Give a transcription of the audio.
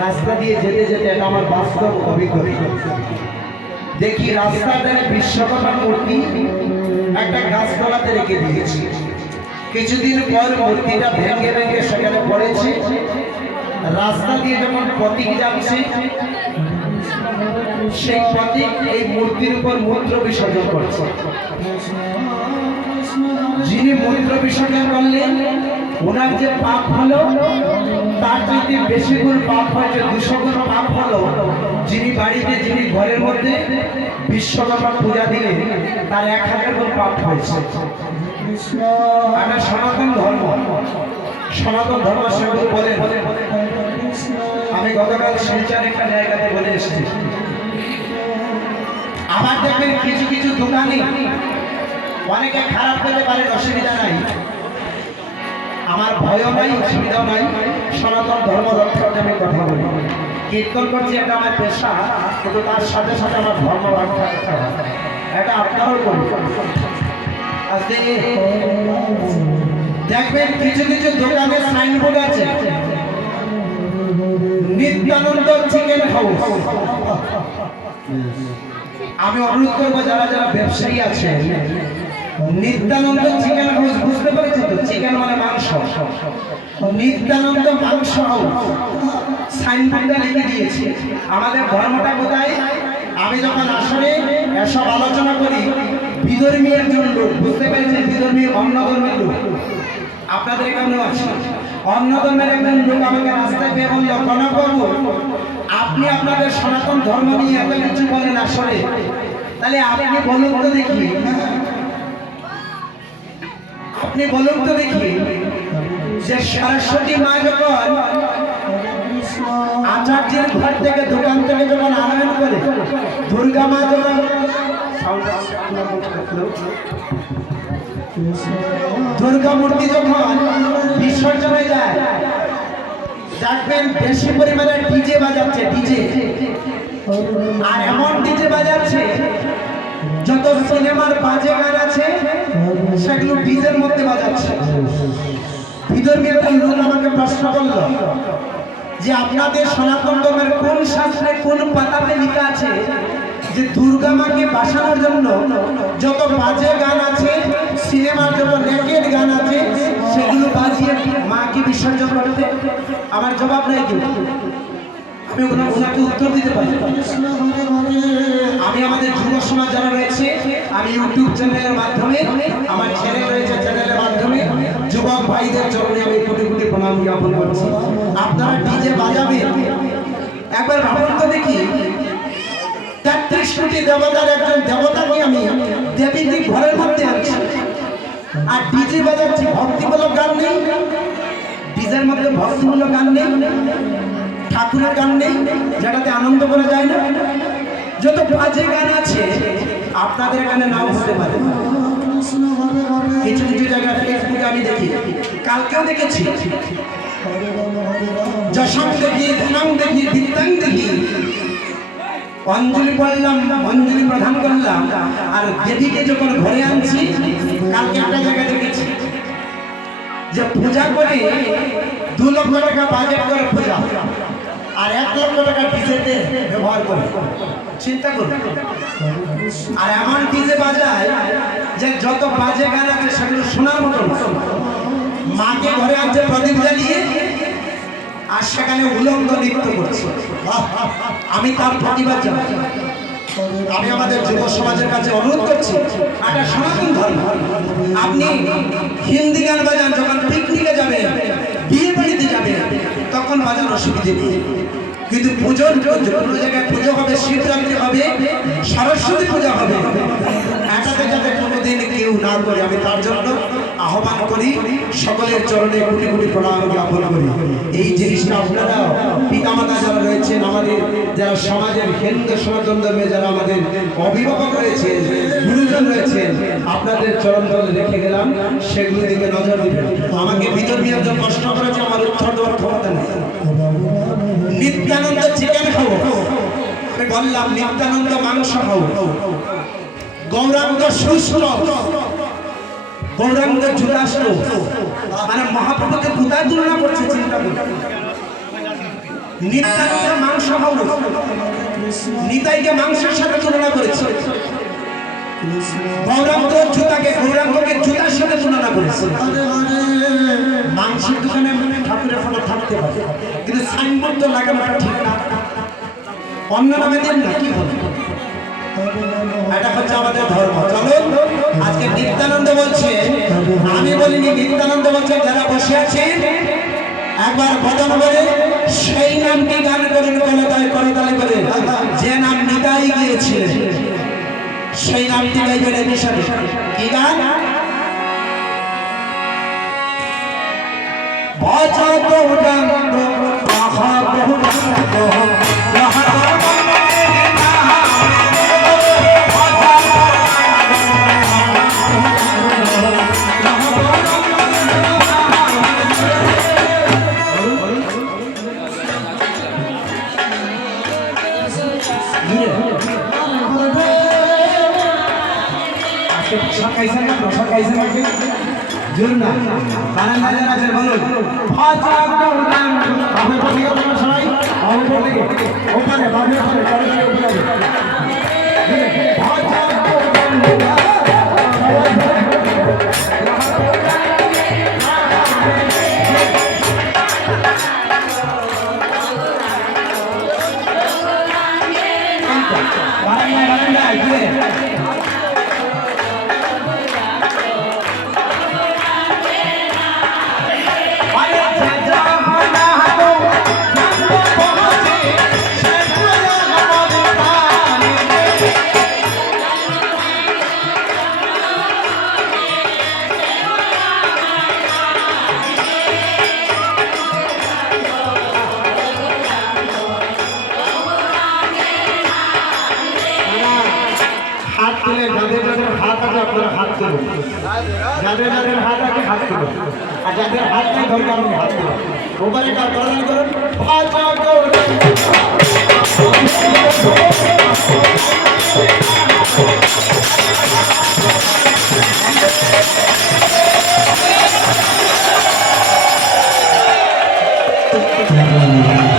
রাস্তা দিয়ে যেতে যেতে এটা আমার বাস্তব অভিজ্ঞতা। দেখি রাস্তার ধারে বিশ্বকর্মা মূর্তি একটা গাছতলাতে রেখে দিয়েছি। কিছুদিন পর মূর্তিটা ভেঙে ভেঙে সেখানে পড়েছে। রাস্তা দিয়ে যখন পথিক যাচ্ছে, সেই পথিক এই মূর্তির উপর মূত্র বিসর্জন করছে। যিনি মূত্র বিসর্জন করলেন, ওনার যে পাপ হলো তার যদি বেশি গুণ পাপ হয়, যে 200 গুণ পাপ হলো যিনি বাড়িতে, যিনি ঘরের মধ্যে বিশ্বকর্মা পূজা দিলেন, তার 1000 গুণ পাপ হয়েছে। এটা সনাতন ধর্ম। সনাতন ধর্ম সেগুলো বলে। আমি গতকাল শিলচর একটা জায়গাতে বলে এসেছি। আবার দেখবেন কিছু কিছু দোকানে অনেকে খারাপ পেতে পারে, অসুবিধা নাই, আমার ভয়ও নাই, অসুবিধাও নাই। সনাতন ধর্ম রক্ষার আমি কথা বলি। কীর্তন করছি, এটা আমার পেশা, কিন্তু তার সাথে সাথে আমার ধর্ম রক্ষা করতে হবে। এটা আপনারও করি। আজকে দেখবেন কিছু কিছু দোকানে সাইনবোর্ড আছে, নিত্যানন্দ চিকেন হাউস। আমি অনুরোধ করবো যারা যারা ব্যবসায়ী আছে, নিত্যানন্দ চিকেন হাউস বুঝতে পেরেছেন তো? চিকেন মানে মাংস। নিত্যানন্দ মাংস হাউস সাইনবোর্ডে লিখে দিয়েছে। আমাদের ধর্মটা কোথায়? আমি যখন আসলে এসব আলোচনা করি, বিধর্মী একজন লোক, বুঝতে পেরেছেন? বিধর্মী অন্য ধর্মের লোক আপনাদের এখানেও আছে। অন্য ধর্মের একজন লোক আমাকে রাস্তায় পেয়ে বলল, কনকবাবু, আপনি আপনাদের সনাতন ধর্ম নিয়ে এত কিছু বলেন, আসলে তাহলে আপনি বলুন তো দেখি, আপনি বলুন তো দেখি, যে সরস্বতী মা যখন আচার্যের ঘর থেকে, দোকান থেকে যখন আনয়ন করে, দুর্গা মা যখন দুর্গা মূর্তি যখন বিসর্জনে যায়, দেখবেন বেশি পরিমাণে ডিজে বাজাচ্ছে, ডিজে। আর এমন ডিজে বাজাচ্ছে, যত সিনেমার বাজে গান আছে সেগুলো ডিজের মধ্যে বাজাচ্ছে। বিধর্মী একটা লোক আমাকে প্রশ্ন করলো যে আপনাদের সনাতন ধর্মের কোন শাস্ত্রে, কোন পাতাতে লেখা আছে যে দুর্গা মাকে বাসানোর জন্য যত বাজে গান আছে, সিনেমার যত নেকেড গান আছে, সেগুলো বাজিয়ে মাকে বিসর্জন করতে? আমার জবাব নেই, কিন্তু আমি ওনাকে উত্তর দিতে পারি। আমি আমাদের যুব সমাজ যারা রয়েছে, আমি ইউটিউব চ্যানেলের মাধ্যমে, আমার চ্যানেল রয়েছে, চ্যানেলের মাধ্যমে যুবক ভাইদের চরণে আমি কোটি কোটি প্রণাম জ্ঞাপন করছি। আপনারা ডিজে বাজাবেন, একবার ভাবুন তো দেখি, 33 কোটি দেবতার একজন দেবতাকে আমি দেবীর ঘরের মধ্যে আনছি, আর ডিজে বাজাচ্ছি। ভক্তিমূলক গান নেই ডিজের মধ্যে, ভক্তিমূলক গান নেই, ঠাকুরের গান নেই, যেটাতে আনন্দ করা যায় না। যত বাজে গান আছে, আপনাদের এখানে নাও হতে পারে। কিছু কিছু জায়গায় ফেসবুকে আমি দেখি, কালকেও দেখেছি, যশং দেখি, ধনাং দেখি, বিদ্যাং দেখি, অঞ্জলি পড়লাম, অঞ্জলি প্রদান করলাম, আর দেবীকে যখন ঘরে আনছি, কালকে একটা জায়গায় দেখেছি যে পূজা করে 2 লক্ষ টাকা বাজেট করে পূজা, আর 1 লক্ষ টাকা ডিজেতে ব্যবহার করে। চিন্তা করুন। আর এমন ডিজে বাজায় যে যত বাজে গান আছে সেগুলো শোনার মতো। মাকে ঘরে আনছে প্রদীপ জ্বালিয়ে, আর সেখানে উলঙ্গ নৃত্য করছে। আমি তার প্রতিবাদ জানাই। আমি আমাদের যুব সমাজের কাছে অনুরোধ করছি, এটা সনাতন ধর্ম। আপনি হিন্দি গান বাজান, যখন পিকনিকে যাবেন, বিয়ে বাড়িতে যাবেন, তখন বাজান, অসুবিধে নেই। কিন্তু পুজোর কোনো জায়গায় পুজো হবে, শিবরাত্রি হবে, সরস্বতী পূজা হবে, এটাতে যাতে কোনোদিন কেউ না করে, আমি তার জন্য আহ্বান করি। সকলের চরণে কোটি কোটি প্রণাম জ্ঞাপন করি। এই জিনিসটা আপনারা পিতামাতা যারা রয়েছেন, আমাদের যারা সমাজের হিন্দু সনাতন ধর্মে যারা আমাদের অভিভাবক রয়েছেন, গুরুজন রয়েছেন, আপনাদের চরণ তলে রেখে গেলাম, সেগুলোর দিকে নজর দিবেন। আমাকে বিধর্মী একজন প্রশ্ন করেছে, আমার উত্তর দেওয়ার ক্ষমতা নেই। নিত্যানন্দ চিকেন খাও, আমি বললাম নিত্যানন্দ মাংস খাও। গৌরাঙ্গ শুষ্ক, গৌরাঙ্গ জুদাস্ত, মানে মহাপ্রভুকে কোথায় তুলনা করছে? চিন্তা করুন। নিত্যানন্দ মাংস হাউস নিতাইকে মাংসের সাথে তুলনা করেছে, গৌরাঙ্গকে জুতার সাথে তুলনা করেছে। মাংসের দোকানে ঠাকুরের ফটো থাকতে পারে, কিন্তু সাইনবোর্ড তো লাগানোটা ঠিক না, অন্য নামে দেন না, কি বলবো? এটা হচ্ছে আমাদের ধর্ম। চলো আজকে নিত্যানন্দ বলছে, আমি বলিনি, নিত্যানন্দ বলছে যারা বসে আছেন একবার বদন বলে সেই নামটি গান করুন করতালি করতালি করে, যে নাম নিতাই গিয়েছিলেন সেই নামটি গাইবেন এর সাথে। কি গান? ভজা গৌরাঙ্গ মহা গৌরাঙ্গ মহা যাদের হাত আছে হাত তুলুন, আর যাদের হাত নেই ধরলে আপনি হাত তুলুন। ওপারে কার করুন